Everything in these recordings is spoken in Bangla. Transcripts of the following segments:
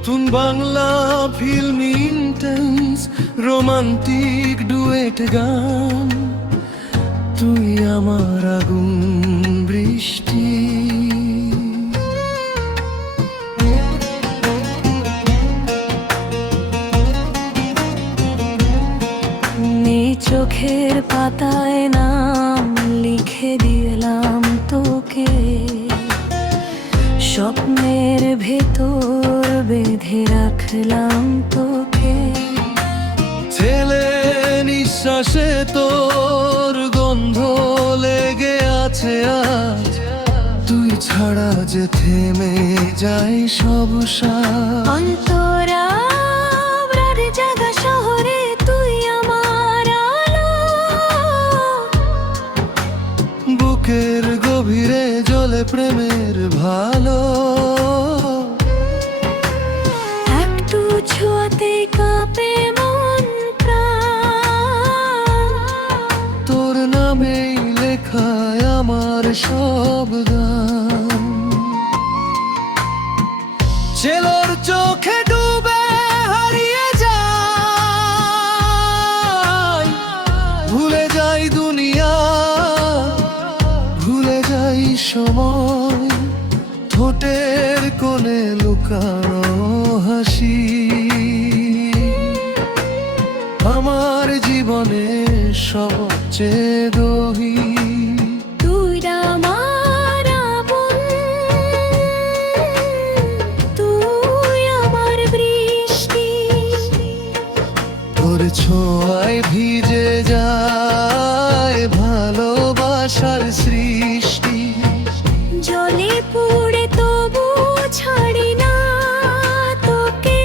নতুন Bangla film intense romantic duet গান, তুই আমার আগুন বৃষ্টি। চোখের পাতায় নাম লিখে দিলাম তোকে, স্বপ্নের ভেতর বেঁধে রাখলাম তোকে। ছেলে নিঃশ্বাসে তোর গন্ধ লেগে আছে আজ, তুই ছাড়া যে থেমে যায় সব সাজ। অন্তরা জাগা শহরে তুই আমার আলো, বুকের গভীরে জ্বলে প্রেমের ভালো। একটু ছোঁয়াতে কাঁপে মন প্রাণ, তোর নামেই লেখায় আমার সব গান। ছেলের চোখে ডুবে হারিয়ে যাই, ভুলে যাই দুনিয়া, ভুলে যাই সময়। ঠোঁটের কোণে লুকানো হাসি আমার জীবনে সবচেয়ে গভীর। তুই আমার আপন, তুই আমার বৃষ্টি, তোর ছোঁয়ায় ভিজে যায় ভালোবাসার সৃষ্টি। জলে পুড়ে তবু ছাড়ি না তোকে,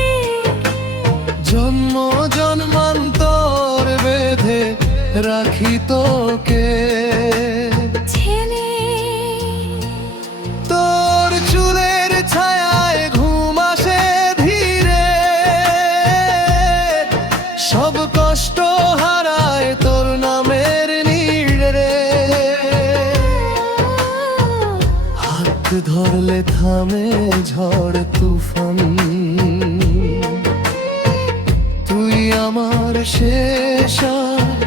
জন্ম জন্মান্তর বেঁধে রাখি তোকে। ছেলে তোর চুলের ছায়ায় ঘুম আসে ধীরে, সব কষ্ট হারায় তোর নামের নীড়ে। হাত ধরলে থামে ঝড় তুফান, তুই আমার শেষ আর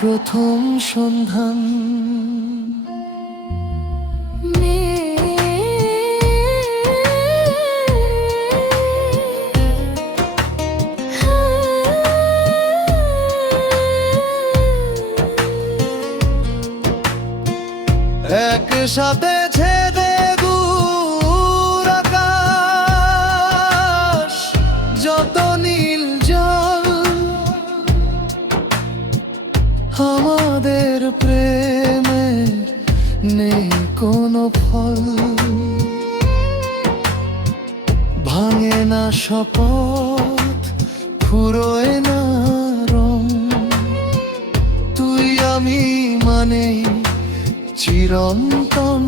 প্রথম সন্ধান। একসাথে ছেদে দূর আকাশ, যত নীল জল আমাদের প্রেমের নেই কোনো ফল। ভাঙে না শপথ, ফুরোয় না রং, তুই আমি মানেই চিরন্তন।